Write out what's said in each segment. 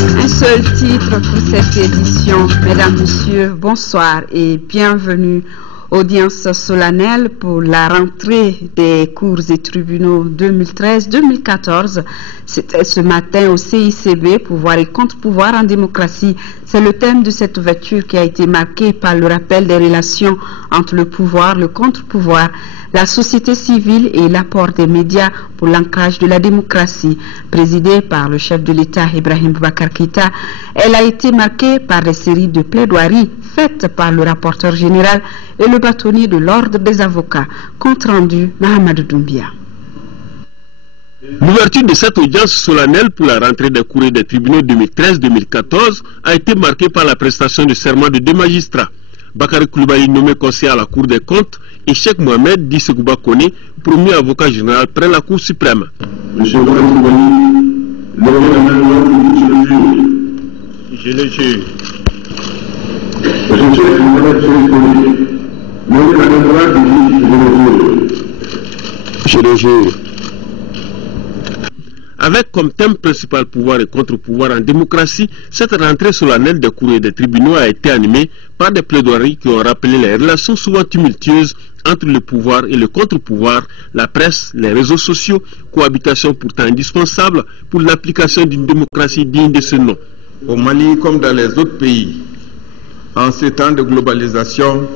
Un seul titre pour cette édition. Mesdames, Messieurs, bonsoir et bienvenue. Audience solennelle pour la rentrée des cours et tribunaux 2013-2014. C'était ce matin au CICB, pouvoir et contre-pouvoir en démocratie. C'est le thème de cette ouverture qui a été marquée par le rappel des relations entre le pouvoir, le contre-pouvoir, la société civile et l'apport des médias pour l'ancrage de la démocratie. Présidée par le chef de l'État Ibrahim Boubacar Keïta, elle a été marquée par des séries de plaidoiries faites par le rapporteur général et le bâtonnier de l'ordre des avocats. Compte rendu, Mahamadou Doumbia. L'ouverture de cette audience solennelle pour la rentrée des cours et des tribunaux 2013-2014 a été marquée par la prestation de serment de deux magistrats. Bakary Coulibaly, nommé conseiller à la Cour des comptes, et Cheikh Mohamed Dissegouba Koné, premier avocat général près la Cour suprême. Monsieur Bakary Coulibaly, levez la main droite et je le jure. Je le jure. Monsieur Cheikh Mohamed Dissegouba, levez la main droite et je le jure. Avec comme thème principal pouvoir et contre-pouvoir en démocratie, cette rentrée solennelle des cours et des tribunaux a été animée par des plaidoiries qui ont rappelé les relations souvent tumultueuses entre le pouvoir et le contre-pouvoir, la presse, les réseaux sociaux, cohabitation pourtant indispensable pour l'application d'une démocratie digne de ce nom. Au Mali comme dans les autres pays, en ces temps de globalisation,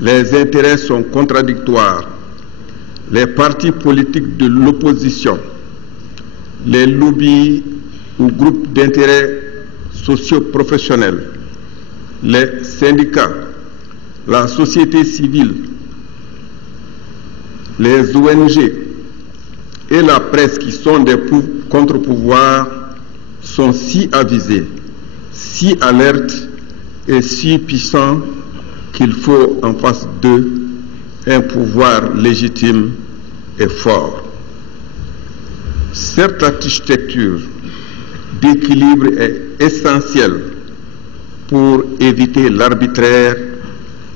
les intérêts sont contradictoires. Les partis politiques de l'opposition, les lobbies ou groupes d'intérêts socio-professionnels, les syndicats, la société civile, les ONG et la presse qui sont des contre-pouvoirs sont si avisés, si alertes et si puissants qu'il faut en face d'eux un pouvoir légitime et fort. Cette architecture d'équilibre est essentielle pour éviter l'arbitraire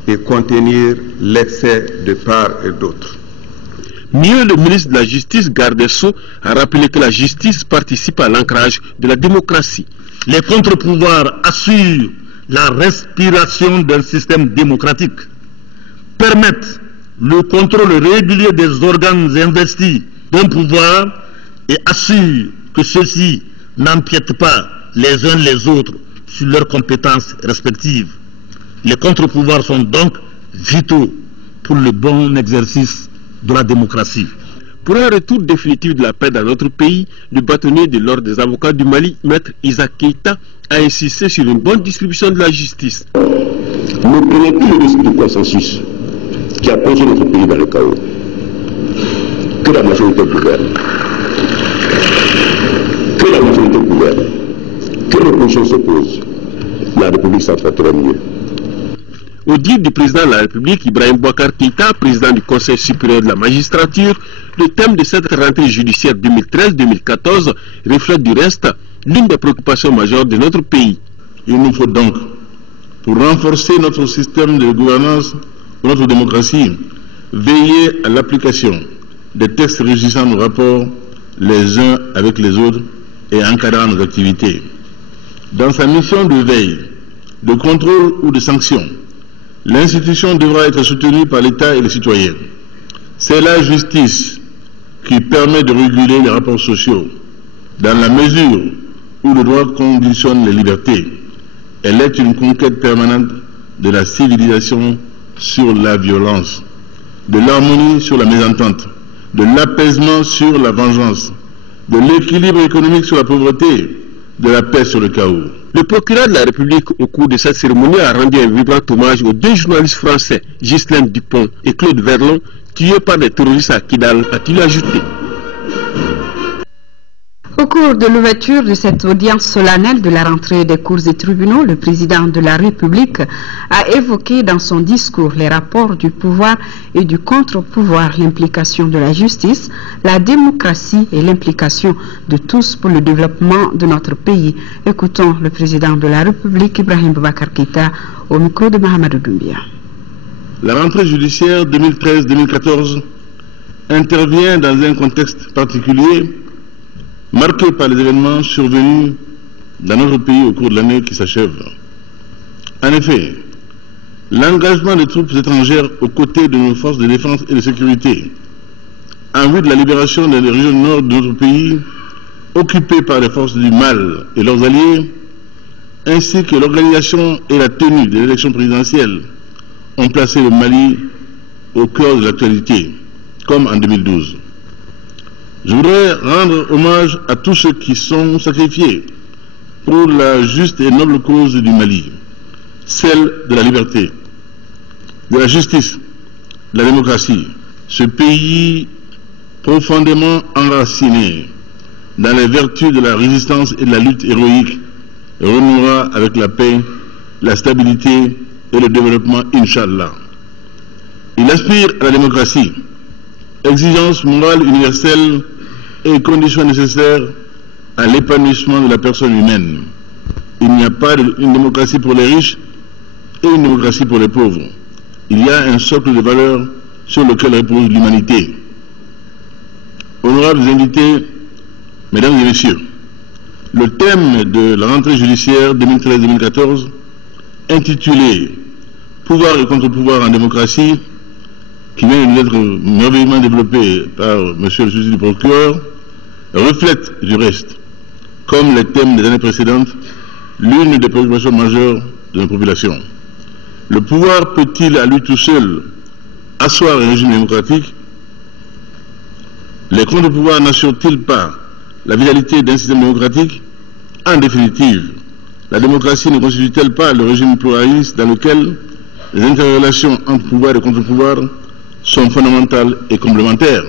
et contenir l'excès de part et d'autre. Mieux, le ministre de la Justice, garde des Sceaux, a rappelé que la justice participe à l'ancrage de la démocratie. Les contre-pouvoirs assurent la respiration d'un système démocratique, permettent le contrôle régulier des organes investis d'un pouvoir et assure que ceux-ci n'empiètent pas les uns les autres sur leurs compétences respectives. Les contre-pouvoirs sont donc vitaux pour le bon exercice de la démocratie. Pour un retour définitif de la paix dans notre pays, le bâtonnier de l'ordre des avocats du Mali, Maître Isaac Keïta, a insisté sur une bonne distribution de la justice. Ne prenez plus le risque du consensus qui a plongé notre pays dans le chaos. Que la majorité gouverne. Que la majorité gouverne, que l'opposition s'oppose, la République s'en traitera mieux. Au dire du président de la République, Ibrahim Boubacar Keïta, président du Conseil supérieur de la magistrature, le thème de cette rentrée judiciaire 2013-2014 reflète du reste l'une des préoccupations majeures de notre pays. Il nous faut donc, pour renforcer notre système de gouvernance, notre démocratie, veiller à l'application des textes régissant nos rapports les uns avec les autres et encadrant nos activités. Dans sa mission de veille, de contrôle ou de sanction, l'institution devra être soutenue par l'État et les citoyens. C'est la justice qui permet de réguler les rapports sociaux. Dans la mesure où le droit conditionne les libertés, elle est une conquête permanente de la civilisation sur la violence, de l'harmonie sur la mésentente, de l'apaisement sur la vengeance, de l'équilibre économique sur la pauvreté, de la paix sur le chaos. Le procureur de la République, au cours de cette cérémonie, a rendu un vibrant hommage aux deux journalistes français, Ghislaine Dupont et Claude Verlon, tués par des terroristes à Kidal, a-t-il ajouté. Au cours de l'ouverture de cette audience solennelle de la rentrée des cours et tribunaux, le président de la République a évoqué dans son discours les rapports du pouvoir et du contre-pouvoir, l'implication de la justice, la démocratie et l'implication de tous pour le développement de notre pays. Écoutons le président de la République, Ibrahim Boubacar Keïta, au micro de Mahamadou Doumbia. La rentrée judiciaire 2013-2014 intervient dans un contexte particulier marqué par les événements survenus dans notre pays au cours de l'année qui s'achève. En effet, l'engagement des troupes étrangères aux côtés de nos forces de défense et de sécurité en vue de la libération des régions nord de notre pays occupées par les forces du mal et leurs alliés, ainsi que l'organisation et la tenue des élections présidentielles ont placé le Mali au cœur de l'actualité, comme en 2012. Je voudrais rendre hommage à tous ceux qui sont sacrifiés pour la juste et noble cause du Mali, celle de la liberté, de la justice, de la démocratie. Ce pays profondément enraciné dans les vertus de la résistance et de la lutte héroïque renouera avec la paix, la stabilité et le développement, Inch'Allah. Il aspire à la démocratie, exigence morale universelle et conditions nécessaires à l'épanouissement de la personne humaine. Il n'y a pas une démocratie pour les riches et une démocratie pour les pauvres. Il y a un socle de valeurs sur lequel repose l'humanité. Honorables invités, mesdames et messieurs, le thème de la rentrée judiciaire 2013-2014, intitulé « Pouvoir et contre-pouvoir en démocratie », qui vient d'être merveilleusement développé par M. le juge du procureur, reflète du reste, comme les thèmes des années précédentes, l'une des préoccupations majeures de la population. Le pouvoir peut-il à lui tout seul asseoir un régime démocratique? Les contre-pouvoirs n'assurent-ils pas la vitalité d'un système démocratique? En définitive, la démocratie ne constitue-t-elle pas le régime pluraliste dans lequel les interrelations entre pouvoir et contre-pouvoir sont fondamentales et complémentaires?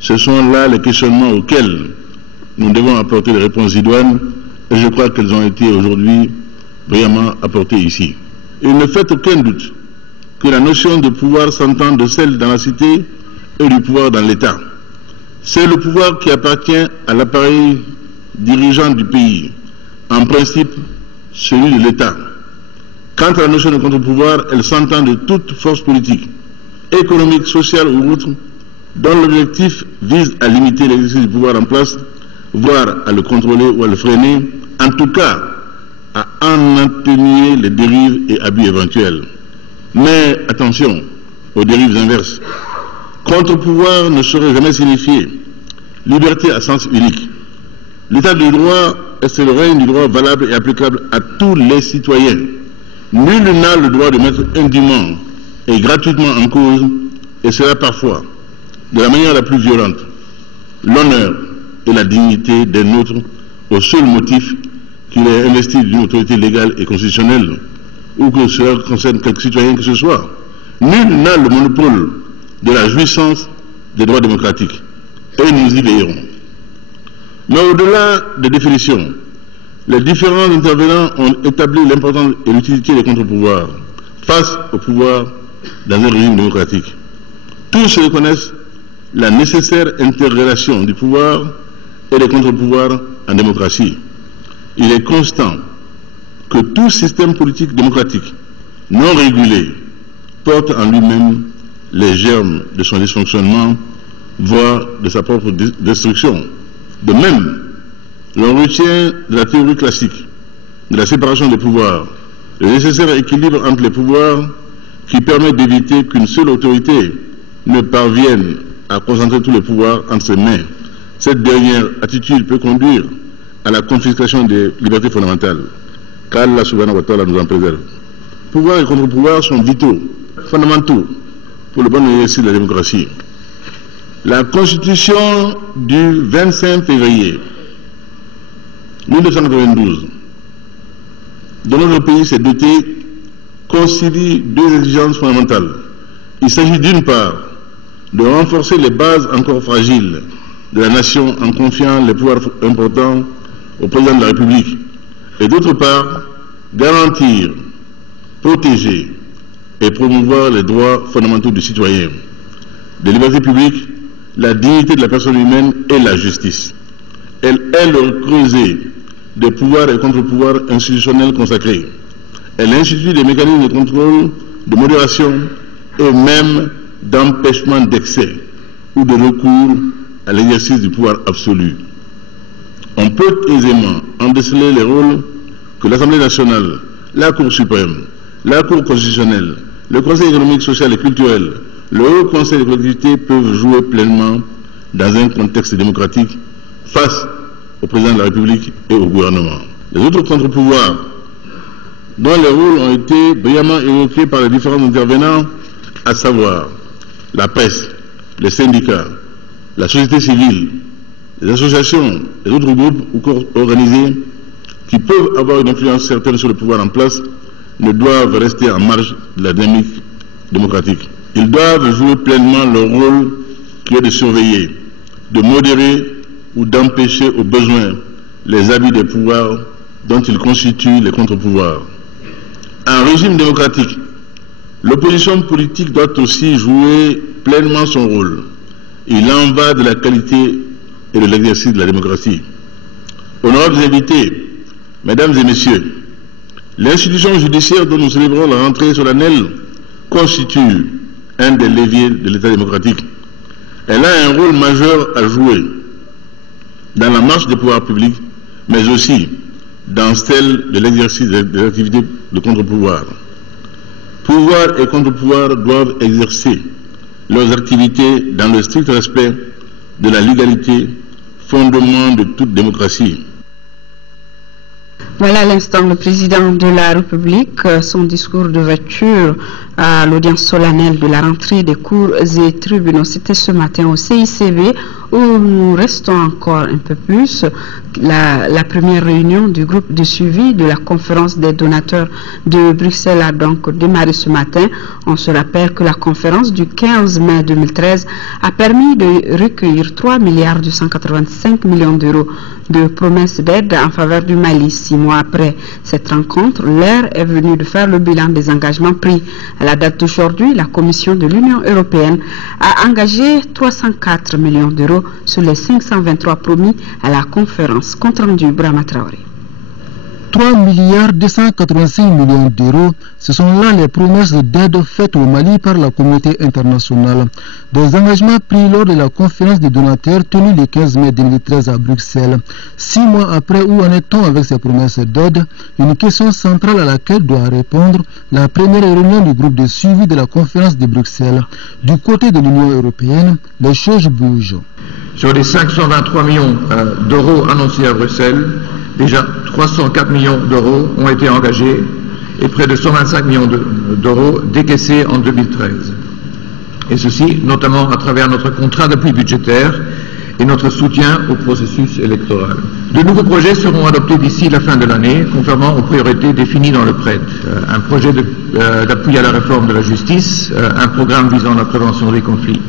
Ce sont là les questionnements auxquels nous devons apporter des réponses idoines, et je crois qu'elles ont été aujourd'hui brillamment apportées ici. Il ne fait aucun doute que la notion de pouvoir s'entend de celle dans la cité et du pouvoir dans l'État. C'est le pouvoir qui appartient à l'appareil dirigeant du pays, en principe celui de l'État. Quant à la notion de contre-pouvoir, elle s'entend de toute force politique, économique, sociale ou autre, dont l'objectif vise à limiter l'exercice du pouvoir en place, voire à le contrôler ou à le freiner, en tout cas à en atténuer les dérives et abus éventuels. Mais attention aux dérives inverses. Contre-pouvoir ne saurait jamais signifier liberté à sens unique. L'état du droit est le règne du droit valable et applicable à tous les citoyens. Nul n'a le droit de mettre indûment et gratuitement en cause, et cela parfois de la manière la plus violente, l'honneur et la dignité des nôtres au seul motif qu'il est investi d'une autorité légale et constitutionnelle, ou que cela concerne quelque citoyen que ce soit. Nul n'a le monopole de la jouissance des droits démocratiques, et nous y veillerons. Mais au-delà des définitions, les différents intervenants ont établi l'importance et l'utilité des contre-pouvoirs face au pouvoir dans un régime démocratique. Tous reconnaissent la nécessaire interrelation du pouvoir et des contre-pouvoirs en démocratie. Il est constant que tout système politique démocratique non régulé porte en lui-même les germes de son dysfonctionnement, voire de sa propre destruction. De même, l'on retient de la théorie classique de la séparation des pouvoirs le nécessaire équilibre entre les pouvoirs qui permet d'éviter qu'une seule autorité ne parvienne à concentrer tous les pouvoirs entre ses mains. Cette dernière attitude peut conduire à la confiscation des libertés fondamentales, qu'Allah subhanahu wa ta'ala nous en préserve. Pouvoir et contre-pouvoir sont vitaux, fondamentaux pour le bon exercice de la démocratie. La Constitution du 25 février 1992 de notre pays s'est dotée concilie deux exigences fondamentales. Il s'agit d'une part de renforcer les bases encore fragiles de la nation en confiant les pouvoirs importants au président de la République, et d'autre part garantir, protéger et promouvoir les droits fondamentaux du citoyen, les libertés publiques, la dignité de la personne humaine et la justice. Elle est le creuset des pouvoirs et contre-pouvoirs institutionnels consacrés. Elle institue des mécanismes de contrôle, de modération et même d'empêchement d'excès ou de recours à l'exercice du pouvoir absolu. On peut aisément en déceler les rôles que l'Assemblée nationale, la Cour suprême, la Cour constitutionnelle, le Conseil économique, social et culturel, le Haut Conseil des collectivités peuvent jouer pleinement dans un contexte démocratique face au président de la République et au gouvernement. Les autres contre-pouvoirs, dont les rôles ont été brillamment évoqués par les différents intervenants, à savoir la presse, les syndicats, la société civile, les associations, les autres groupes ou corps organisés qui peuvent avoir une influence certaine sur le pouvoir en place, ne doivent rester en marge de la dynamique démocratique. Ils doivent jouer pleinement leur rôle qui est de surveiller, de modérer ou d'empêcher au besoin les abus des pouvoirs dont ils constituent les contre-pouvoirs. En régime démocratique, l'opposition politique doit aussi jouer pleinement son rôle. Il en va de la qualité et de l'exercice de la démocratie. Honorables invités, mesdames et messieurs, l'institution judiciaire dont nous célébrons la rentrée solennelle constitue un des leviers de l'État démocratique. Elle a un rôle majeur à jouer dans la marche des pouvoirs publics, mais aussi dans celle de l'exercice des activités de contre-pouvoir. Pouvoir et contre-pouvoir doivent exercer leurs activités dans le strict respect de la légalité, fondement de toute démocratie. Voilà à l'instant le président de la République, son discours d'ouverture à l'audience solennelle de la rentrée des cours et tribunaux. C'était ce matin au CICB où nous restons encore un peu plus. La première réunion du groupe de suivi de la conférence des donateurs de Bruxelles a donc démarré ce matin. On se rappelle que la conférence du 15 mai 2013 a permis de recueillir 3,285 milliards d'euros de promesses d'aide en faveur du Mali. 6 mois après cette rencontre, l'heure est venue de faire le bilan des engagements pris. À la date d'aujourd'hui, la Commission de l'Union européenne a engagé 304 millions d'euros sur les 523 promis à la conférence. Compte rendu Brahma Traoré. 3,285 milliards d'euros, ce sont là les promesses d'aide faites au Mali par la communauté internationale. Des engagements pris lors de la conférence des donateurs tenue le 15 mai 2013 à Bruxelles. 6 mois après, où en est-on avec ces promesses d'aide? Une question centrale à laquelle doit répondre la première réunion du groupe de suivi de la conférence de Bruxelles. Du côté de l'Union européenne, les choses bougent. Sur les 523 millions d'euros annoncés à Bruxelles, déjà 304 millions d'euros ont été engagés et près de 125 millions d'euros décaissés en 2013. Et ceci notamment à travers notre contrat d'appui budgétaire et notre soutien au processus électoral. De nouveaux projets seront adoptés d'ici la fin de l'année, conformément aux priorités définies dans le PRED. Un projet d'appui à la réforme de la justice, un programme visant la prévention des conflits,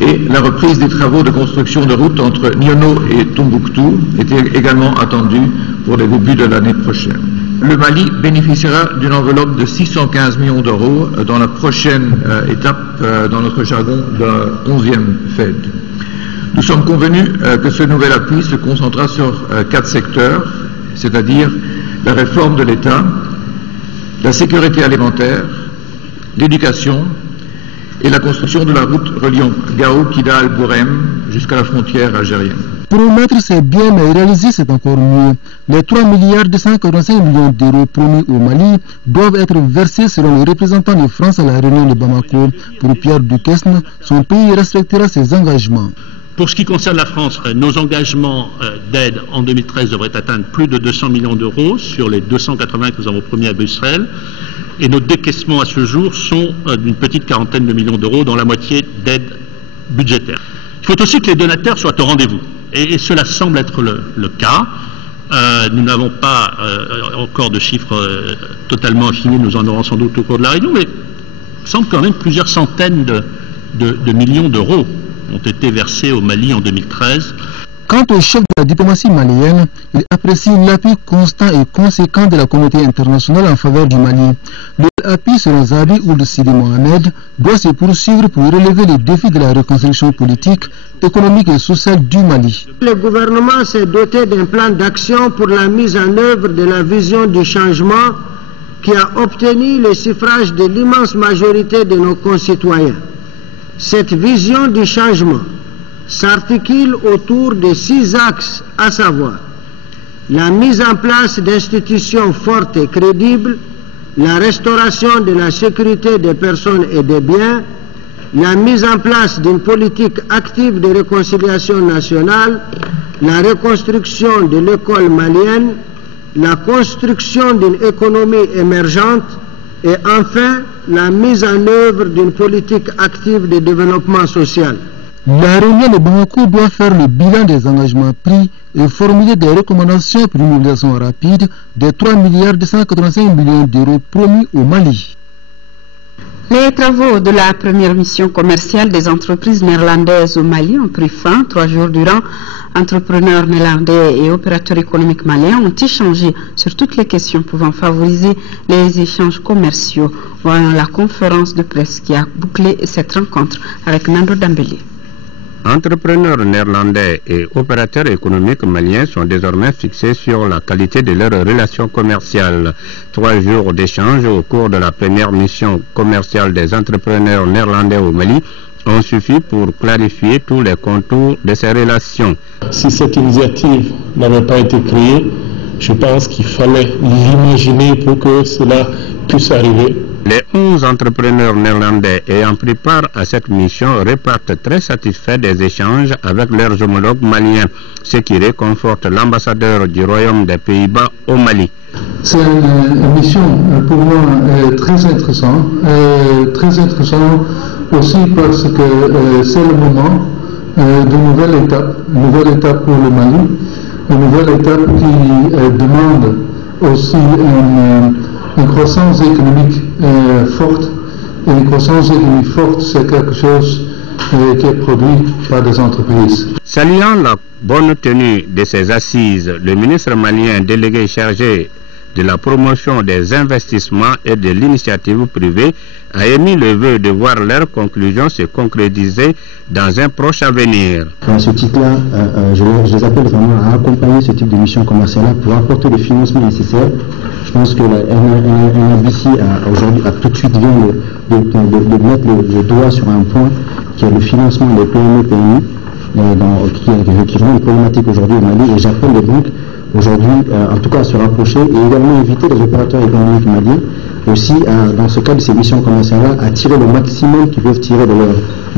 et la reprise des travaux de construction de routes entre Niono et Tombouctou était également attendue pour le début de l'année prochaine. Le Mali bénéficiera d'une enveloppe de 615 millions d'euros dans la prochaine étape, dans notre jargon, d'un 11e FED. Nous sommes convenus que ce nouvel appui se concentrera sur 4 secteurs, c'est-à-dire la réforme de l'État, la sécurité alimentaire, l'éducation, et la construction de la route reliant Gao, Kidal, Bourem jusqu'à la frontière algérienne. Promettre c'est bien, mais réaliser c'est encore mieux. Les 3,245 milliards d'euros promis au Mali doivent être versés selon le représentant de France à la réunion de Bamako. Pour Pierre Duquesne, son pays respectera ses engagements. Pour ce qui concerne la France, nos engagements d'aide en 2013 devraient atteindre plus de 200 millions d'euros sur les 280 que nous avons promis à Bruxelles. Et nos décaissements à ce jour sont d'une petite quarantaine de millions d'euros, dont la moitié d'aide budgétaire. Il faut aussi que les donateurs soient au rendez-vous. Et cela semble être le cas. Nous n'avons pas encore de chiffres totalement finis, nous en aurons sans doute au cours de la réunion, mais il semble quand même plusieurs centaines de millions d'euros ont été versés au Mali en 2013. Quant au chef de la diplomatie malienne, il apprécie l'appui constant et conséquent de la communauté internationale en faveur du Mali. L'appui selon Zabi Ould Sidi Mohamed doit se poursuivre pour relever les défis de la reconstruction politique, économique et sociale du Mali. Le gouvernement s'est doté d'un plan d'action pour la mise en œuvre de la vision du changement qui a obtenu le suffrage de l'immense majorité de nos concitoyens. Cette vision du changement s'articule autour de 6 axes, à savoir la mise en place d'institutions fortes et crédibles, la restauration de la sécurité des personnes et des biens, la mise en place d'une politique active de réconciliation nationale, la reconstruction de l'école malienne, la construction d'une économie émergente et enfin la mise en œuvre d'une politique active de développement social. La réunion de Bamako doit faire le bilan des engagements pris et formuler des recommandations pour une mobilisation rapide des 3,285 milliards d'euros promis au Mali. Les travaux de la première mission commerciale des entreprises néerlandaises au Mali ont pris fin 3 jours durant. Entrepreneurs néerlandais et opérateurs économiques maliens ont échangé sur toutes les questions pouvant favoriser les échanges commerciaux. Voyons la conférence de presse qui a bouclé cette rencontre avec Nando Dambélé. Entrepreneurs néerlandais et opérateurs économiques maliens sont désormais fixés sur la qualité de leurs relations commerciales. 3 jours d'échange au cours de la première mission commerciale des entrepreneurs néerlandais au Mali ont suffi pour clarifier tous les contours de ces relations. Si cette initiative n'avait pas été créée, je pense qu'il fallait l'imaginer pour que cela puisse arriver. Les 11 entrepreneurs néerlandais ayant pris part à cette mission repartent très satisfaits des échanges avec leurs homologues maliens, ce qui réconforte l'ambassadeur du Royaume des Pays-Bas au Mali. C'est une mission pour moi très intéressante aussi parce que c'est le moment d'une nouvelle étape pour le Mali, une nouvelle étape qui demande aussi une croissance économique forte. Et une croissance économique forte, c'est quelque chose qui est produit par des entreprises. Saluant la bonne tenue de ces assises, le ministre malien délégué chargé de la promotion des investissements et de l'initiative privée a émis le vœu de voir leurs conclusions se concrétiser dans un proche avenir. À ce titre-là, je les appelle vraiment à accompagner ce type de mission commerciale pour apporter le financement nécessaire. Je pense que la NABC aujourd'hui a tout de suite vient de mettre le doigt sur un point qui est le financement des PME-PMI, qui est vraiment une problématique aujourd'hui au Mali, et j'appelle les banques aujourd'hui, en tout cas, à se rapprocher et également inviter les opérateurs économiques maliens aussi, dans ce cadre de ces missions commerciales, à tirer le maximum qu'ils peuvent tirer de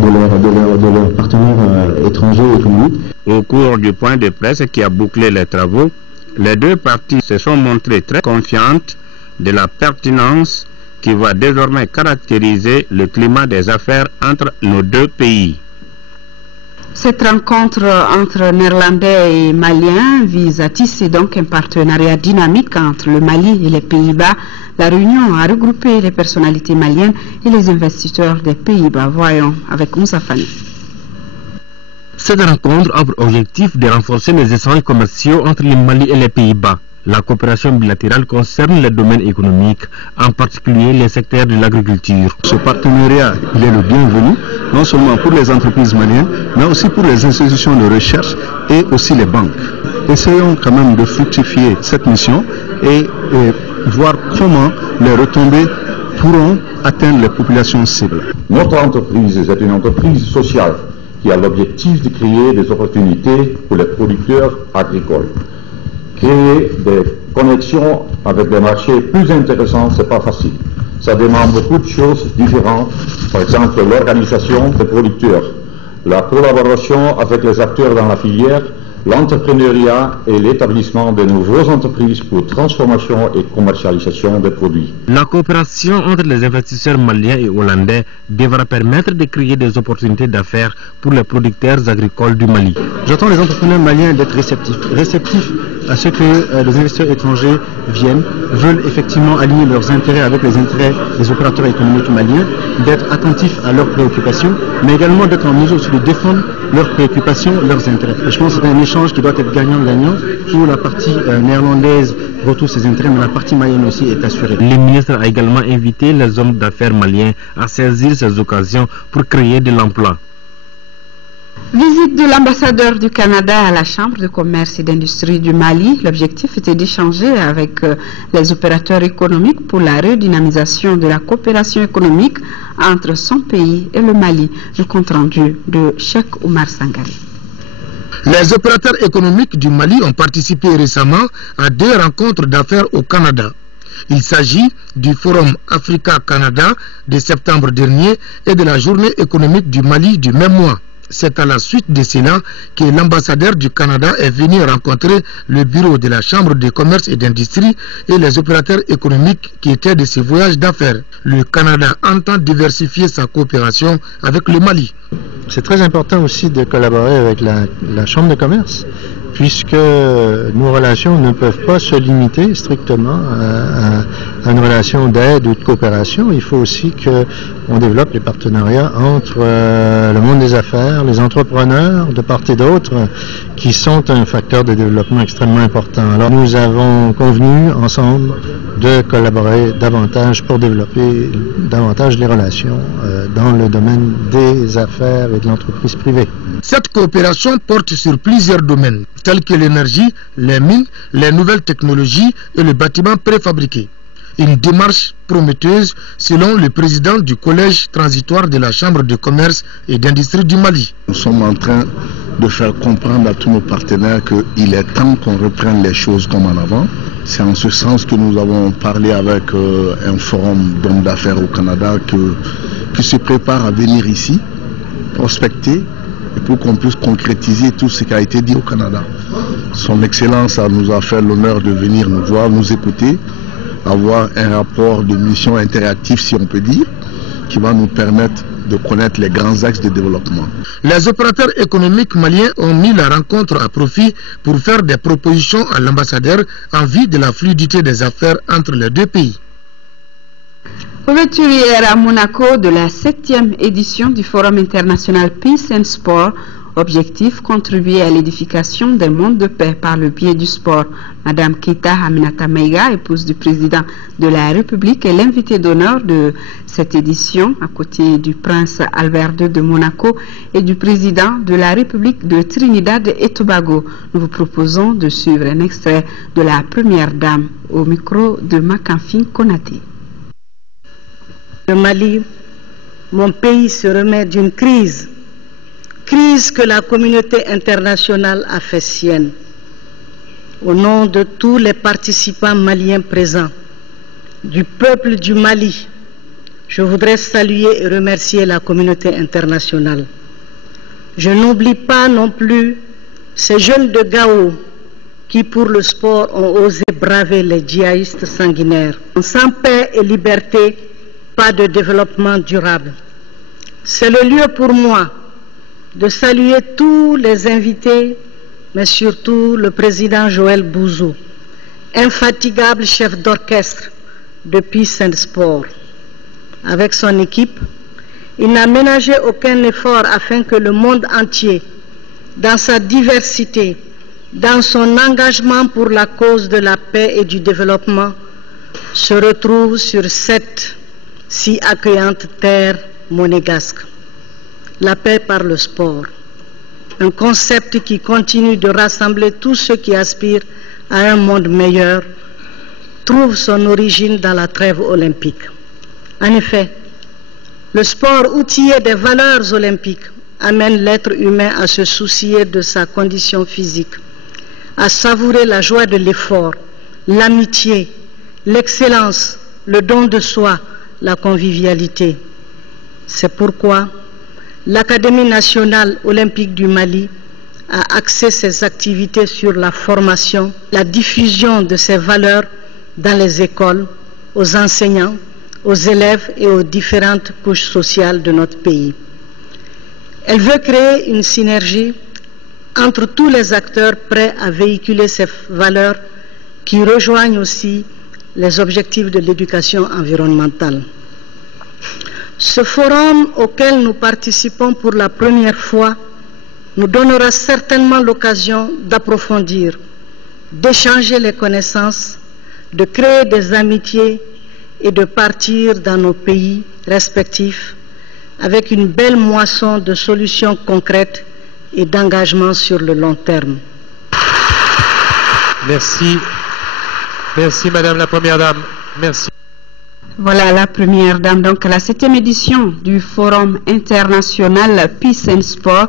leurs partenaires étrangers économiques. Au cours du point de presse qui a bouclé les travaux, les deux parties se sont montrées très confiantes de la pertinence qui va désormais caractériser le climat des affaires entre nos deux pays. Cette rencontre entre Néerlandais et Maliens vise à tisser donc un partenariat dynamique entre le Mali et les Pays-Bas. La réunion a regroupé les personnalités maliennes et les investisseurs des Pays-Bas. Voyons avec Moussa Fani. Cette rencontre a pour objectif de renforcer les échanges commerciaux entre le Mali et les Pays-Bas. La coopération bilatérale concerne les domaines économiques, en particulier les secteurs de l'agriculture. Ce partenariat, il est le bienvenu, non seulement pour les entreprises maliennes, mais aussi pour les institutions de recherche et aussi les banques. Essayons quand même de fructifier cette mission et voir comment les retombées pourront atteindre les populations cibles. Notre entreprise est une entreprise sociale qui a l'objectif de créer des opportunités pour les producteurs agricoles. Créer des connexions avec des marchés plus intéressants, c'est pas facile. Ça demande beaucoup de choses différentes, par exemple l'organisation des producteurs, la collaboration avec les acteurs dans la filière, l'entrepreneuriat et l'établissement de nouvelles entreprises pour transformation et commercialisation des produits. La coopération entre les investisseurs maliens et hollandais devra permettre de créer des opportunités d'affaires pour les producteurs agricoles du Mali. J'entends les entrepreneurs maliens d'être réceptifs à ce que les investisseurs étrangers viennent, veulent effectivement aligner leurs intérêts avec les intérêts des opérateurs économiques maliens, d'être attentifs à leurs préoccupations, mais également d'être en mesure aussi de défendre leurs préoccupations, leurs intérêts. Et je pense que c'est un échange qui doit être gagnant-gagnant, où la partie néerlandaise retrouve ses intérêts, mais la partie malienne aussi est assurée. Le ministre a également invité les hommes d'affaires maliens à saisir ces occasions pour créer de l'emploi. Visite de l'ambassadeur du Canada à la Chambre de commerce et d'industrie du Mali. L'objectif était d'échanger avec les opérateurs économiques pour la redynamisation de la coopération économique entre son pays et le Mali. Le compte rendu de Cheikh Oumar Sangari. Les opérateurs économiques du Mali ont participé récemment à 2 rencontres d'affaires au Canada. Il s'agit du Forum Africa-Canada de septembre dernier et de la Journée économique du Mali du même mois. C'est à la suite de cela que l'ambassadeur du Canada est venu rencontrer le bureau de la Chambre de commerce et d'industrie et les opérateurs économiques qui étaient de ce voyage d'affaires. Le Canada entend diversifier sa coopération avec le Mali. C'est très important aussi de collaborer avec la Chambre de commerce, puisque nos relations ne peuvent pas se limiter strictement à une relation d'aide ou de coopération. Il faut aussi qu'on développe les partenariats entre le monde des affaires, les entrepreneurs de part et d'autre, qui sont un facteur de développement extrêmement important. Alors nous avons convenu ensemble de collaborer davantage pour développer davantage les relations dans le domaine des affaires et de l'entreprise privée. Cette coopération porte sur plusieurs domaines, tels que l'énergie, les mines, les nouvelles technologies et le bâtiment préfabriqué. Une démarche prometteuse selon le président du collège transitoire de la Chambre de commerce et d'industrie du Mali. Nous sommes en train de faire comprendre à tous nos partenaires qu'il est temps qu'on reprenne les choses comme en avant. C'est en ce sens que nous avons parlé avec un forum d'hommes d'affaires au Canada qui se prépare à venir ici, prospecter, et pour qu'on puisse concrétiser tout ce qui a été dit au Canada. Son Excellence nous a fait l'honneur de venir nous voir, nous écouter, avoir un rapport de mission interactif, si on peut dire, qui va nous permettre de connaître les grands axes de développement. Les opérateurs économiques maliens ont mis la rencontre à profit pour faire des propositions à l'ambassadeur en vue de la fluidité des affaires entre les 2 pays. Ouverture hier à Monaco de la 7e édition du Forum international Peace and Sport. Objectif, contribuer à l'édification d'un monde de paix par le biais du sport. Madame Keita Aminata Meiga, épouse du président de la République, est l'invitée d'honneur de cette édition, à côté du prince Albert II de Monaco et du président de la République de Trinidad et Tobago. Nous vous proposons de suivre un extrait de la première dame au micro de Makanfin Konaté. Le Mali, mon pays, se remet d'une crise que la communauté internationale a fait sienne. Au nom de tous les participants maliens présents, du peuple du Mali, je voudrais saluer et remercier la communauté internationale. Je n'oublie pas non plus ces jeunes de Gao qui, pour le sport, ont osé braver les djihadistes sanguinaires. Sans paix et liberté, pas de développement durable. C'est le lieu pour moi de saluer tous les invités, mais surtout le président Joël Bouzou, infatigable chef d'orchestre de Peace and Sport. Avec son équipe, il n'a ménagé aucun effort afin que le monde entier, dans sa diversité, dans son engagement pour la cause de la paix et du développement, se retrouve sur cette si accueillante terre monégasque. La paix par le sport, un concept qui continue de rassembler tous ceux qui aspirent à un monde meilleur, trouve son origine dans la trêve olympique. En effet, le sport outillé des valeurs olympiques amène l'être humain à se soucier de sa condition physique, à savourer la joie de l'effort, l'amitié, l'excellence, le don de soi, la convivialité. C'est pourquoi l'Académie nationale olympique du Mali a axé ses activités sur la formation, la diffusion de ces valeurs dans les écoles, aux enseignants, aux élèves et aux différentes couches sociales de notre pays. Elle veut créer une synergie entre tous les acteurs prêts à véhiculer ces valeurs qui rejoignent aussi les objectifs de l'éducation environnementale. Ce forum auquel nous participons pour la première fois nous donnera certainement l'occasion d'approfondir, d'échanger les connaissances, de créer des amitiés et de partir dans nos pays respectifs avec une belle moisson de solutions concrètes et d'engagement sur le long terme. Merci. Merci Madame la Première Dame. Merci. Voilà la Première Dame, donc la 7e édition du Forum international Peace and Sport,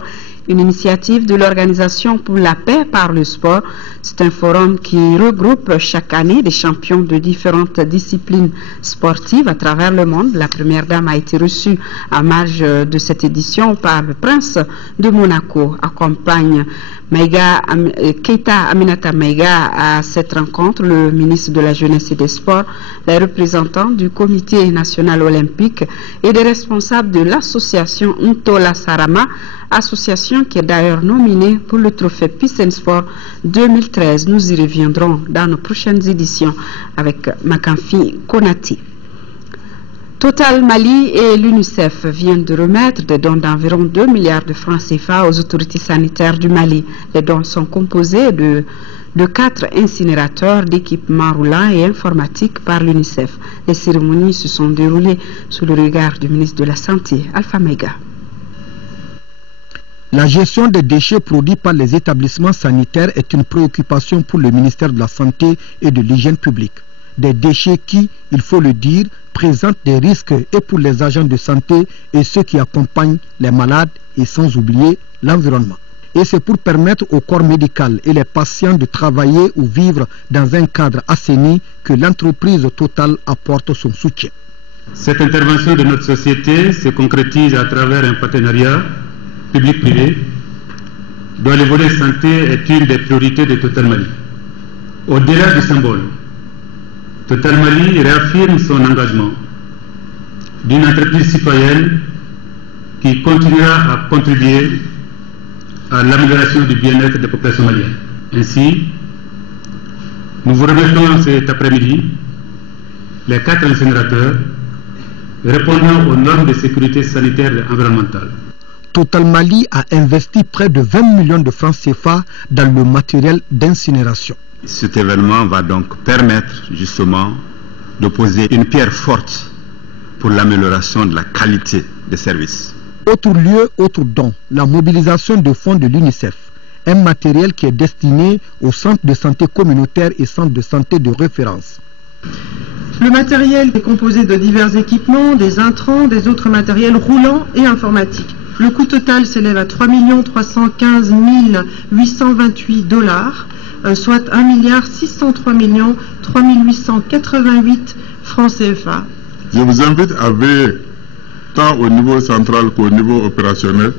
une initiative de l'Organisation pour la paix par le sport. C'est un forum qui regroupe chaque année des champions de différentes disciplines sportives à travers le monde. La Première Dame a été reçue à marge de cette édition par le Prince de Monaco, accompagne Keita Aminata Maïga à cette rencontre, le ministre de la Jeunesse et des Sports, les représentants du Comité national olympique et des responsables de l'association Ntola Sarama, association qui est d'ailleurs nominée pour le trophée Peace and Sport 2013. Nous y reviendrons dans nos prochaines éditions avec Makamfi Konati. Total Mali et l'UNICEF viennent de remettre des dons d'environ 2 milliards de francs CFA aux autorités sanitaires du Mali. Les dons sont composés de 4 incinérateurs d'équipements roulants et informatiques par l'UNICEF. Les cérémonies se sont déroulées sous le regard du ministre de la Santé, Alpha Mega. La gestion des déchets produits par les établissements sanitaires est une préoccupation pour le ministère de la Santé et de l'Hygiène publique. Des déchets qui, il faut le dire, présentent des risques et pour les agents de santé et ceux qui accompagnent les malades et sans oublier l'environnement. Et c'est pour permettre au corps médical et les patients de travailler ou vivre dans un cadre assaini que l'entreprise Total apporte son soutien. Cette intervention de notre société se concrétise à travers un partenariat public-privé dont le volet santé est une des priorités de Total Mali. Au-delà du symbole, Total Mali réaffirme son engagement d'une entreprise citoyenne qui continuera à contribuer à l'amélioration du bien-être des populations maliennes. Ainsi, nous vous remettons cet après-midi les 4 incinérateurs répondant aux normes de sécurité sanitaire et environnementale. Total Mali a investi près de 20 millions de francs CFA dans le matériel d'incinération. Cet événement va donc permettre justement de poser une pierre forte pour l'amélioration de la qualité des services. Autre lieu, autre don, la mobilisation de fonds de l'UNICEF, un matériel qui est destiné aux centres de santé communautaires et centres de santé de référence. Le matériel est composé de divers équipements, des intrants, des autres matériels roulants et informatiques. Le coût total s'élève à 3 315 828 $, soit 1 603 3888 francs CFA. Je vous invite à veiller, tant au niveau central qu'au niveau opérationnel,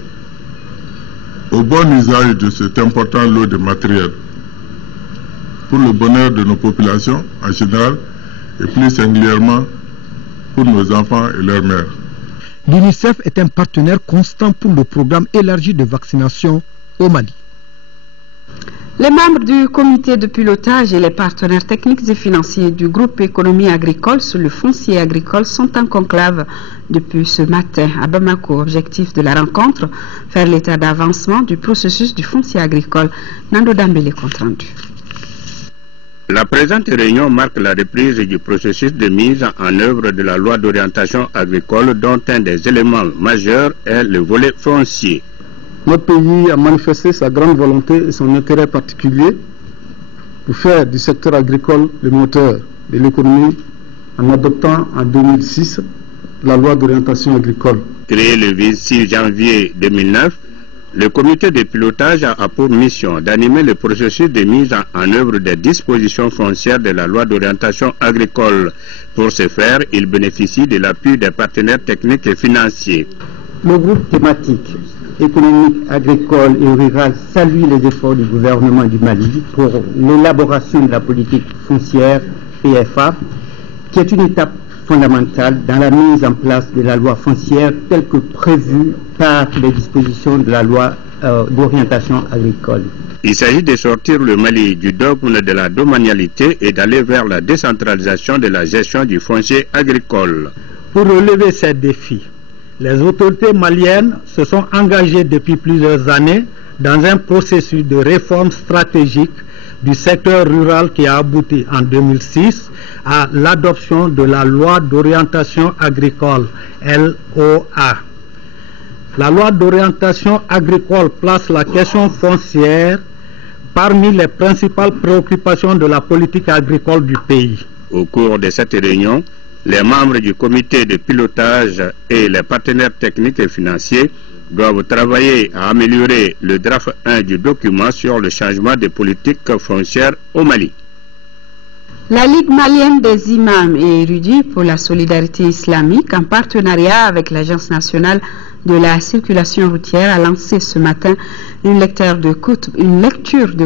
au bon usage de cet important lot de matériel pour le bonheur de nos populations en général et plus singulièrement pour nos enfants et leurs mères. L'UNICEF est un partenaire constant pour le programme élargi de vaccination au Mali. Les membres du comité de pilotage et les partenaires techniques et financiers du groupe économie agricole sur le foncier agricole sont en conclave depuis ce matin à Bamako. Objectif de la rencontre, faire l'état d'avancement du processus du foncier agricole. Nando Dambélé compte rendu. La présente réunion marque la reprise du processus de mise en œuvre de la loi d'orientation agricole dont un des éléments majeurs est le volet foncier. Notre pays a manifesté sa grande volonté et son intérêt particulier pour faire du secteur agricole le moteur de l'économie en adoptant en 2006 la loi d'orientation agricole. Créé le 6 janvier 2009, le comité de pilotage a pour mission d'animer le processus de mise en œuvre des dispositions foncières de la loi d'orientation agricole. Pour ce faire, il bénéficie de l'appui des partenaires techniques et financiers. Le groupe thématique économique, agricole et rural salue les efforts du gouvernement du Mali pour l'élaboration de la politique foncière PFA, qui est une étape fondamentale dans la mise en place de la loi foncière telle que prévue par les dispositions de la loi d'orientation agricole. Il s'agit de sortir le Mali du dogme de la domanialité et d'aller vers la décentralisation de la gestion du foncier agricole. Pour relever ces défis, les autorités maliennes se sont engagées depuis plusieurs années dans un processus de réforme stratégique du secteur rural qui a abouti en 2006 à l'adoption de la loi d'orientation agricole, LOA. La loi d'orientation agricole place la question foncière parmi les principales préoccupations de la politique agricole du pays. Au cours de cette réunion, les membres du comité de pilotage et les partenaires techniques et financiers doivent travailler à améliorer le draft 1 du document sur le changement des politiques foncières au Mali. La Ligue malienne des imams et érudits pour la solidarité islamique, en partenariat avec l'Agence nationale de la circulation routière, a lancé ce matin une lecture de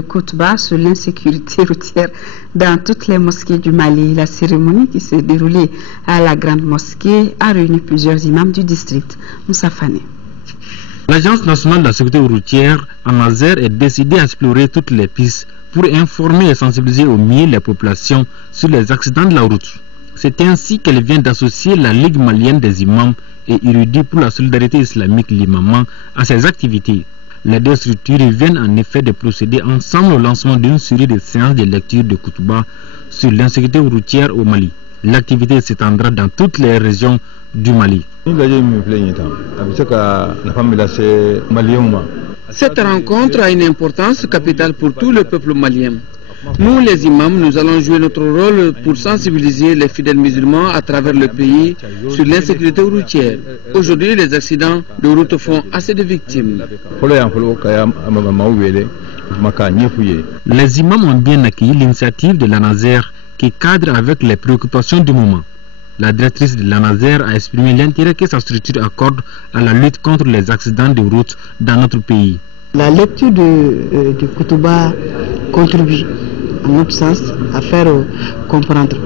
khutba sur l'insécurité routière dans toutes les mosquées du Mali. La cérémonie qui s'est déroulée à la grande mosquée a réuni plusieurs imams du district. Moussa Fane. L'Agence nationale de la sécurité routière en Nazaire est décidée à explorer toutes les pistes pour informer et sensibiliser au mieux les populations sur les accidents de la route. C'est ainsi qu'elle vient d'associer la Ligue malienne des imams et érudits pour la solidarité islamique, l'imam, à ses activités. Les deux structures viennent en effet de procéder ensemble au lancement d'une série de séances de lecture de Koutouba sur l'insécurité routière au Mali. L'activité s'étendra dans toutes les régions du Mali. Cette rencontre a une importance capitale pour tout le peuple malien. Nous, les imams, nous allons jouer notre rôle pour sensibiliser les fidèles musulmans à travers le pays sur l'insécurité routière. Aujourd'hui, les accidents de route font assez de victimes. Les imams ont bien accueilli l'initiative de la Nazaire qui cadre avec les préoccupations du moment. La directrice de la Nazaire a exprimé l'intérêt que sa structure accorde à la lutte contre les accidents de route dans notre pays. La lecture de Koutouba contribue, à notre sens, à faire comprendre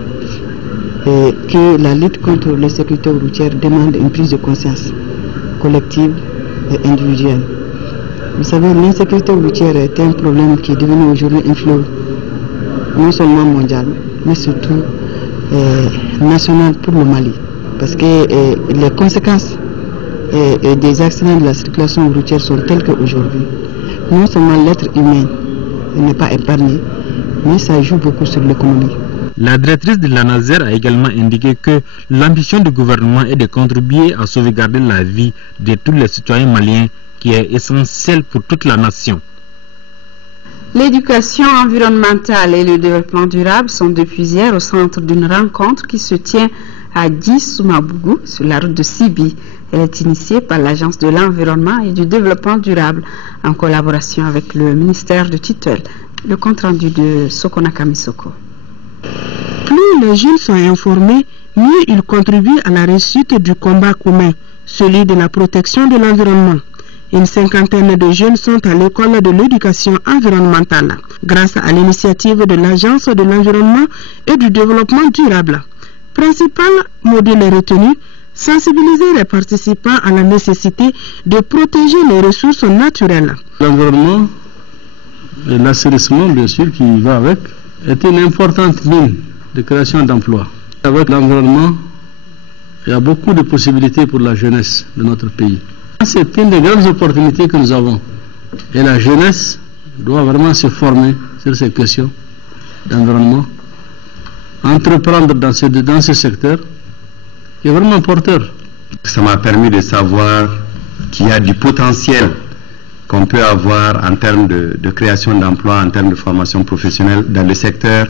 que la lutte contre l'insécurité routière demande une prise de conscience collective et individuelle. Vous savez, l'insécurité routière est un problème qui est devenu aujourd'hui un fléau, non seulement mondial, mais surtout national pour le Mali. Parce que les conséquences des accidents de la circulation routière sont telles qu'aujourd'hui, non seulement l'être humain n'est pas épargné, mais ça joue beaucoup sur l'économie. La directrice de la Nazaire a également indiqué que l'ambition du gouvernement est de contribuer à sauvegarder la vie de tous les citoyens maliens, qui est essentielle pour toute la nation. L'éducation environnementale et le développement durable sont depuis hier au centre d'une rencontre qui se tient à Dji-Soumabougou, sur la route de Sibi. Elle est initiée par l'Agence de l'environnement et du développement durable en collaboration avec le ministère de tutelle. Le compte-rendu de Sokona Kamisoko. Plus les jeunes sont informés, mieux ils contribuent à la réussite du combat commun, celui de la protection de l'environnement. Une cinquantaine de jeunes sont à l'école de l'éducation environnementale, grâce à l'initiative de l'Agence de l'environnement et du développement durable. Principal modèle retenu, sensibiliser les participants à la nécessité de protéger les ressources naturelles. L'environnement et l'assainissement, bien sûr, qui va avec, est une importante mine de création d'emplois. Avec l'environnement, il y a beaucoup de possibilités pour la jeunesse de notre pays. C'est une des grandes opportunités que nous avons. Et la jeunesse doit vraiment se former sur ces questions d'environnement, entreprendre dans ce secteur qui est vraiment porteur. Ça m'a permis de savoir qu'il y a du potentiel qu'on peut avoir en termes de création d'emplois, en termes de formation professionnelle dans le secteur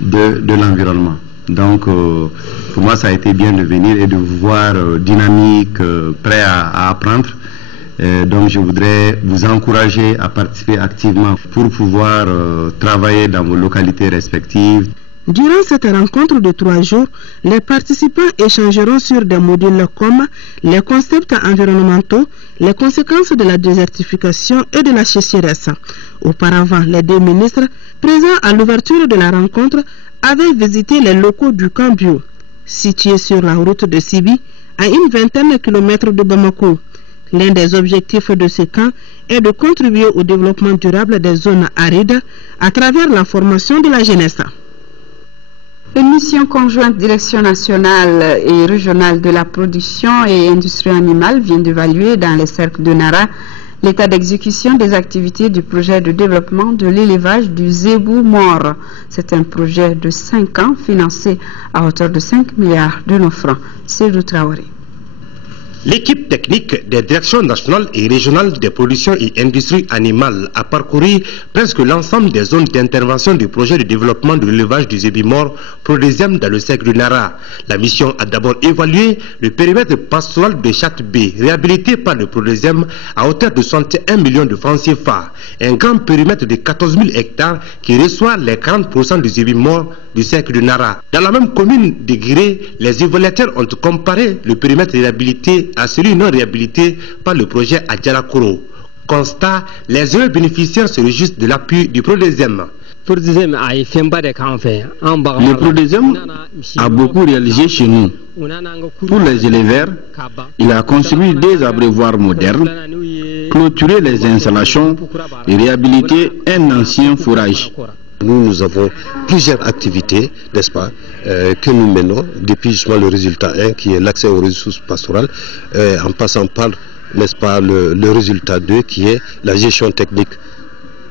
de l'environnement. Donc, pour moi, ça a été bien de venir et de vous voir dynamique, prêt à apprendre. Donc, je voudrais vous encourager à participer activement pour pouvoir travailler dans vos localités respectives. Durant cette rencontre de 3 jours, les participants échangeront sur des modules comme les concepts environnementaux, les conséquences de la désertification et de la sécheresse. Auparavant, les 2 ministres, présents à l'ouverture de la rencontre, avaient visité les locaux du camp bio, situé sur la route de Sibi, à une vingtaine de kilomètres de Bamako. L'un des objectifs de ce camp est de contribuer au développement durable des zones arides à travers la formation de la jeunesse. Une mission conjointe direction nationale et régionale de la production et industrie animale vient d'évaluer dans les cercles de Nara l'état d'exécution des activités du projet de développement de l'élevage du zébou mort. C'est un projet de 5 ans financé à hauteur de 5 milliards de nos francs. C'est Traoré. L'équipe technique des directions nationales et régionales des productions et industries animales a parcouru presque l'ensemble des zones d'intervention du projet de développement de l'élevage du zébi mort Prodesium dans le cercle du Nara. La mission a d'abord évalué le périmètre pastoral de Château-B, réhabilité par le Prodesium à hauteur de 61 millions de francs CFA. Un grand périmètre de 14 000 hectares qui reçoit les 40% du zébi mort du cercle du Nara. Dans la même commune de Guiré, les évaluateurs ont comparé le périmètre réhabilité à celui non réhabilité par le projet à Djalakoro. Constat, les heureux bénéficiaires se réjouissent de l'appui du Prodesium. Le Prodesium a beaucoup réalisé chez nous. Pour les éleveurs, il a construit des abreuvoirs modernes, clôturé les installations et réhabilité un ancien fourrage. Nous avons plusieurs activités, n'est-ce pas, que nous menons depuis justement le résultat 1 qui est l'accès aux ressources pastorales, en passant par, n'est-ce pas, le résultat 2 qui est la gestion technique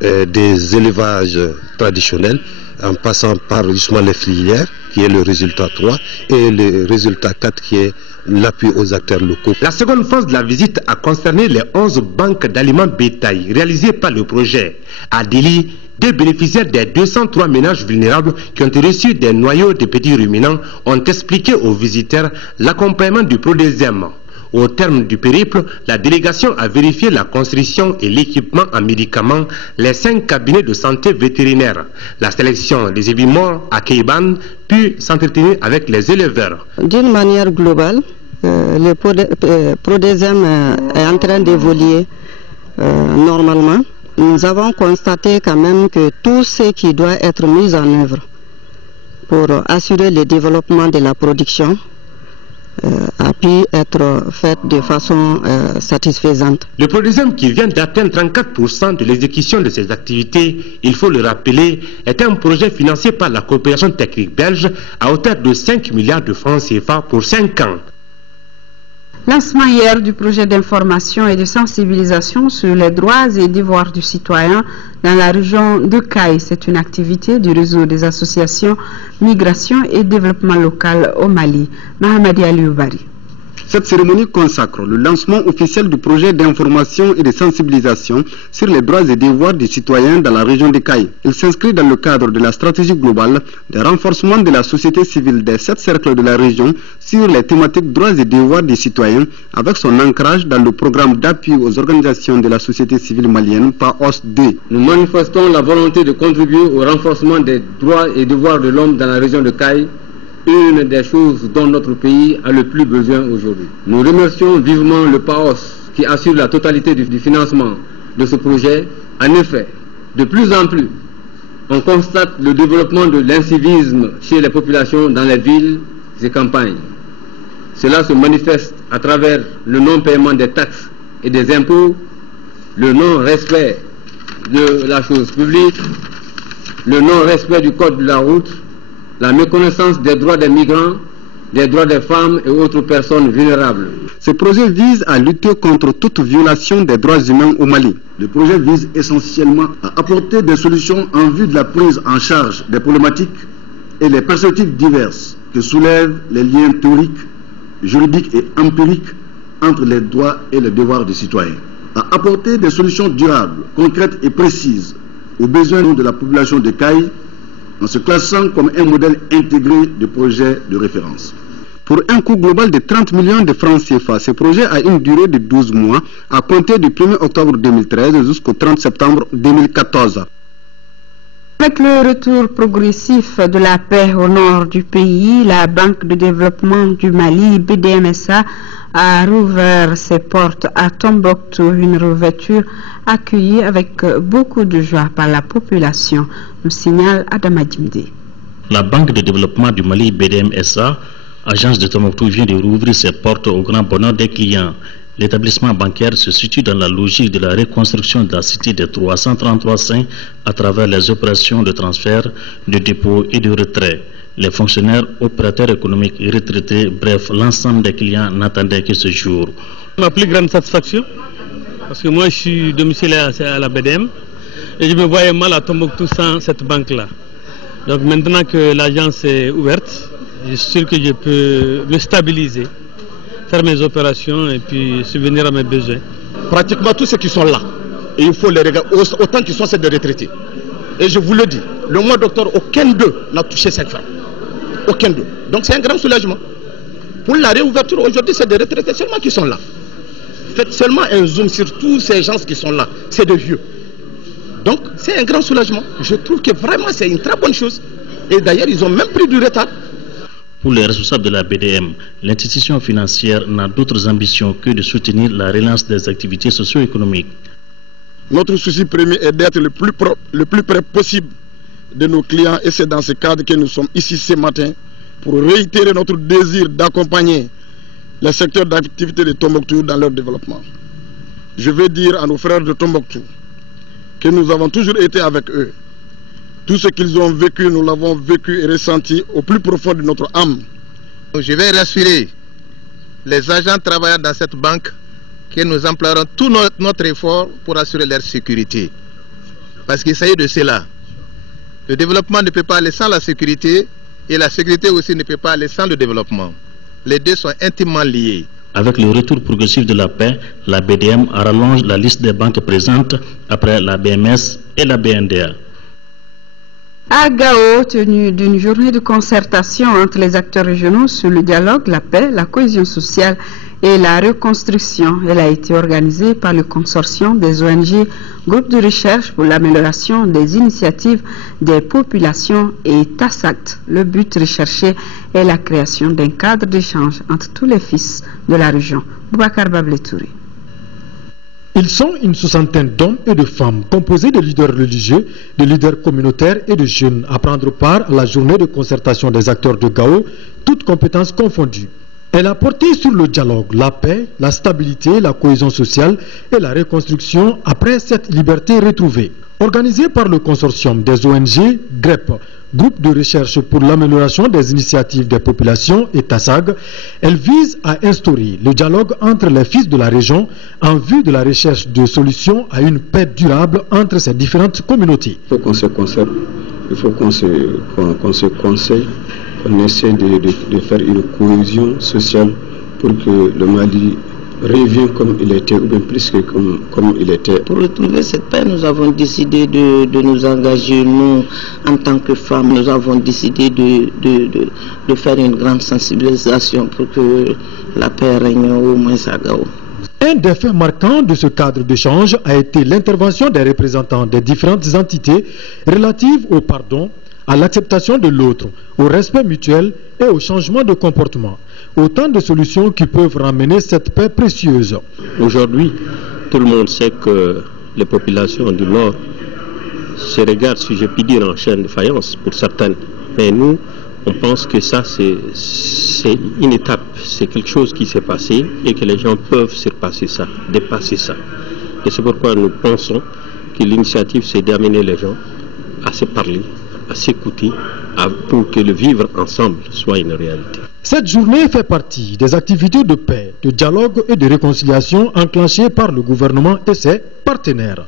des élevages traditionnels, en passant par justement les filières qui est le résultat 3 et le résultat 4 qui est l'appui aux acteurs locaux. La seconde phase de la visite a concerné les 11 banques d'aliments bétail réalisées par le projet. À Dili, des bénéficiaires des 203 ménages vulnérables qui ont reçu des noyaux de petits ruminants ont expliqué aux visiteurs l'accompagnement du Prodesium. Au terme du périple, la délégation a vérifié la construction et l'équipement en médicaments, les 5 cabinets de santé vétérinaire. La sélection des zébis morts à Keiban puis s'entretenir avec les éleveurs. D'une manière globale, le Prodesium est en train d'évoluer normalement. Nous avons constaté quand même que tout ce qui doit être mis en œuvre pour assurer le développement de la production a pu être fait de façon satisfaisante. Le Prodesium, qui vient d'atteindre 34% de l'exécution de ses activités, il faut le rappeler, est un projet financé par la coopération technique belge à hauteur de 5 milliards de francs CFA pour 5 ans. Lancement hier du projet d'information et de sensibilisation sur les droits et devoirs du citoyen dans la région de Caille. C'est une activité du réseau des associations Migration et Développement local au Mali. Mahamadi Alioubari. Cette cérémonie consacre le lancement officiel du projet d'information et de sensibilisation sur les droits et devoirs des citoyens dans la région de Caille. Il s'inscrit dans le cadre de la stratégie globale de renforcement de la société civile des 7 cercles de la région sur les thématiques droits et devoirs des citoyens, avec son ancrage dans le programme d'appui aux organisations de la société civile malienne PAOS-2. Nous manifestons la volonté de contribuer au renforcement des droits et devoirs de l'homme dans la région de Caille, une des choses dont notre pays a le plus besoin aujourd'hui. Nous remercions vivement le PAOS qui assure la totalité du financement de ce projet. En effet, de plus en plus, on constate le développement de l'incivisme chez les populations dans les villes et campagnes. Cela se manifeste à travers le non-paiement des taxes et des impôts, le non-respect de la chose publique, le non-respect du code de la route, la méconnaissance des droits des migrants, des droits des femmes et autres personnes vulnérables. Ce projet vise à lutter contre toute violation des droits humains au Mali. Le projet vise essentiellement à apporter des solutions en vue de la prise en charge des problématiques et les perspectives diverses que soulèvent les liens théoriques, juridiques et empiriques entre les droits et les devoirs des citoyens. À apporter des solutions durables, concrètes et précises aux besoins de la population de Caille, en se classant comme un modèle intégré de projet de référence. Pour un coût global de 30 millions de francs CFA, ce projet a une durée de 12 mois à compter du 1er octobre 2013 jusqu'au 30 septembre 2014. Avec le retour progressif de la paix au nord du pays, la Banque de développement du Mali, BDMSA, a rouvert ses portes à Tombouctou, une réouverture accueillie avec beaucoup de joie par la population, nous signale Adama Djimde. La Banque de développement du Mali, BDMSA, agence de Tombouctou, vient de rouvrir ses portes au grand bonheur des clients. L'établissement bancaire se situe dans la logique de la reconstruction de la cité des 333 saints à travers les opérations de transfert, de dépôt et de retrait. Les fonctionnaires, opérateurs économiques et retraités, bref, l'ensemble des clients n'attendaient que ce jour. Ma plus grande satisfaction, parce que moi je suis domicilié à la BDM et je me voyais mal à Tombouctou sans cette banque-là. Donc maintenant que l'agence est ouverte, je suis sûr que je peux me stabiliser faire mes opérations et puis subvenir à mes besoins. Pratiquement tous ceux qui sont là, et il faut les regarder, autant qu'ils sont ceux de retraités. Et je vous le dis, le mois d'octobre, aucun d'eux n'a touché 5 francs. Aucun d'eux. Donc c'est un grand soulagement. Pour la réouverture, aujourd'hui, c'est des retraités seulement qui sont là. Faites seulement un zoom sur tous ces gens qui sont là. C'est des vieux. Donc c'est un grand soulagement. Je trouve que vraiment c'est une très bonne chose. Et d'ailleurs, ils ont même pris du retard. Pour les responsables de la BDM, l'institution financière n'a d'autres ambitions que de soutenir la relance des activités socio-économiques. Notre souci premier est d'être le plus près possible de nos clients et c'est dans ce cadre que nous sommes ici ce matin pour réitérer notre désir d'accompagner les secteurs d'activité de Tombouctou dans leur développement. Je veux dire à nos frères de Tombouctou que nous avons toujours été avec eux. Tout ce qu'ils ont vécu, nous l'avons vécu et ressenti au plus profond de notre âme. Je vais rassurer les agents travaillant dans cette banque que nous emploierons tout notre effort pour assurer leur sécurité. Parce qu'il s'agit de cela. Le développement ne peut pas aller sans la sécurité et la sécurité aussi ne peut pas aller sans le développement. Les deux sont intimement liés. Avec le retour progressif de la paix, la BDM rallonge la liste des banques présentes après la BMS et la BNDA. À Gao, tenue d'une journée de concertation entre les acteurs régionaux sur le dialogue, la paix, la cohésion sociale et la reconstruction. Elle a été organisée par le consortium des ONG, groupe de recherche pour l'amélioration des initiatives des populations et TASACT. Le but recherché est la création d'un cadre d'échange entre tous les fils de la région. Boubacar Babletouri. Ils sont une soixantaine d'hommes et de femmes composés de leaders religieux, de leaders communautaires et de jeunes à prendre part à la journée de concertation des acteurs de Gao, toutes compétences confondues. Elle a porté sur le dialogue, la paix, la stabilité, la cohésion sociale et la reconstruction après cette liberté retrouvée. Organisée par le consortium des ONG GREP, groupe de recherche pour l'amélioration des initiatives des populations et TASAG, elle vise à instaurer le dialogue entre les fils de la région en vue de la recherche de solutions à une paix durable entre ces différentes communautés. Il faut qu'on se concerte, il faut qu'on se conseille, qu'on essaie de faire une cohésion sociale pour que le Mali revient comme il était, ou bien plus que comme il était. Pour retrouver cette paix, nous avons décidé de nous engager, nous, en tant que femmes, nous avons décidé de faire une grande sensibilisation pour que la paix règne au moins à Gao. Un des faits marquants de ce cadre d'échange a été l'intervention des représentants des différentes entités relatives au pardon, à l'acceptation de l'autre, au respect mutuel et au changement de comportement. Autant de solutions qui peuvent ramener cette paix précieuse. Aujourd'hui, tout le monde sait que les populations du Nord se regardent, si je puis dire, en chaîne de faïence pour certaines. Mais nous, on pense que ça, c'est une étape, c'est quelque chose qui s'est passé et que les gens peuvent surpasser ça, dépasser ça. Et c'est pourquoi nous pensons que l'initiative, c'est d'amener les gens à se parler, à s'écouter, pour que le vivre ensemble soit une réalité. Cette journée fait partie des activités de paix, de dialogue et de réconciliation enclenchées par le gouvernement et ses partenaires.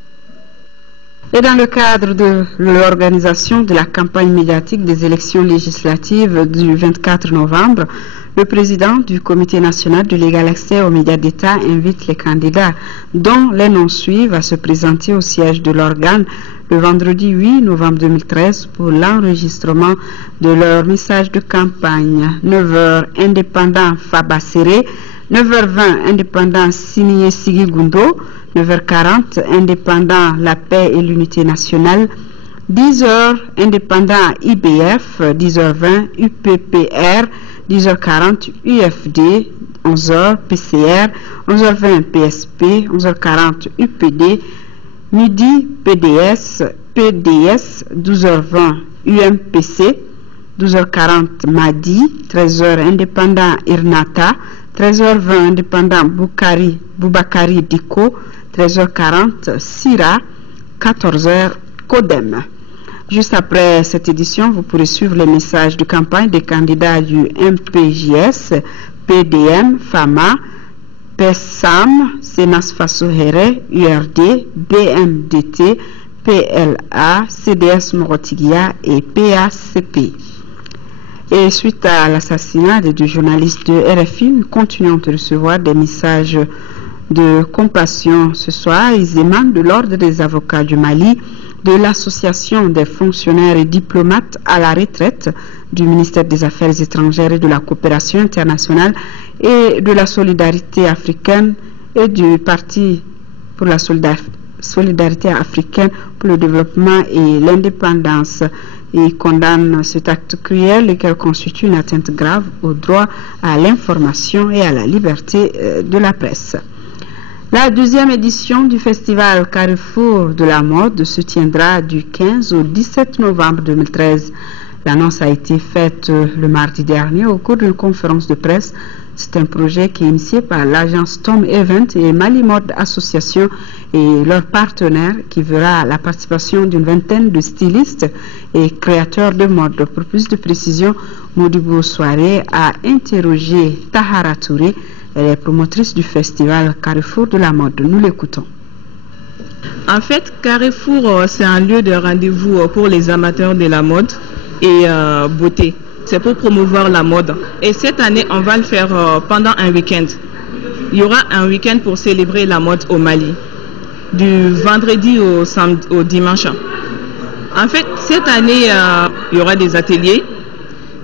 Et dans le cadre de l'organisation de la campagne médiatique des élections législatives du 24 novembre, le président du Comité national de l'égal accès aux médias d'État invite les candidats dont les noms suivent à se présenter au siège de l'organe le vendredi 8 novembre 2013 pour l'enregistrement de leur message de campagne. 9h, indépendant Fabacéré, 9h20, indépendant Signé Sigi-Gundo, 9h40, indépendant La Paix et l'Unité nationale, 10h, indépendant IBF, 10h20, UPPR, 10h40, UFD, 11h, PCR, 11h20, PSP, 11h40, UPD, midi, PDS, 12h20, UMPC, 12h40, Madi, 13h, indépendant Irnata, 13h20, indépendant Boubakari Diko, 13h40, Sira, 14h, Codem. Juste après cette édition, vous pourrez suivre les messages de campagne des candidats du MPJS, PDM, FAMA, PESAM, Senas Fasohere, URD, BMDT, PLA, CDS Morotigia et PACP. Et suite à l'assassinat des 2 journalistes de RFI, nous continuons de recevoir des messages de compassion ce soir. Ils émanent de l'Ordre des avocats du Mali, de l'Association des fonctionnaires et diplomates à la retraite, du ministère des Affaires étrangères et de la coopération internationale et de la solidarité africaine et du Parti pour la solidarité africaine pour le développement et l'indépendance. Ils condamnent cet acte cruel et qui constitue une atteinte grave au droit à l'information et à la liberté de la presse. La 2e édition du festival Carrefour de la mode se tiendra du 15 au 17 novembre 2013. L'annonce a été faite le mardi dernier au cours d'une conférence de presse. C'est un projet qui est initié par l'agence Tom Event et Mali Mode Association et leurs partenaires, qui verra la participation d'une vingtaine de stylistes et créateurs de mode. Pour plus de précision, Modibo Soirée a interrogé Tahara Touré. Elle est promotrice du festival Carrefour de la mode. Nous l'écoutons. En fait, Carrefour, c'est un lieu de rendez-vous pour les amateurs de la mode et beauté. C'est pour promouvoir la mode. Et cette année, on va le faire pendant un week-end. Il y aura un week-end pour célébrer la mode au Mali, du vendredi au dimanche. En fait, cette année, il y aura des ateliers,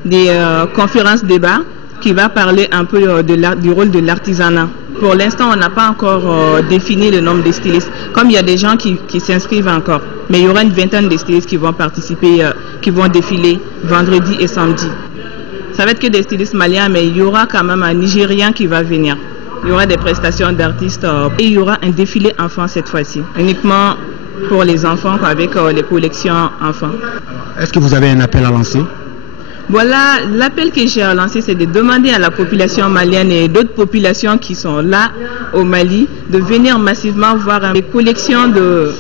des conférences débats qui va parler un peu du rôle de l'artisanat. Pour l'instant, on n'a pas encore défini le nombre de stylistes, comme il y a des gens qui s'inscrivent encore. Mais il y aura une vingtaine de stylistes qui vont participer, qui vont défiler vendredi et samedi. Ça va être que des stylistes maliens, mais il y aura quand même un Nigérien qui va venir. Il y aura des prestations d'artistes et il y aura un défilé enfant cette fois-ci, uniquement pour les enfants avec les collections enfants. Est-ce que vous avez un appel à lancer? Voilà, l'appel que j'ai lancé, c'est de demander à la population malienne et d'autres populations qui sont là au Mali de venir massivement voir les collections de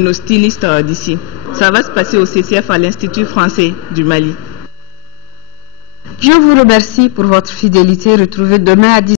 nos stylistes d'ici. Ça va se passer au CCF à l'Institut français du Mali. Je vous remercie pour votre fidélité. Retrouvez demain à 10h.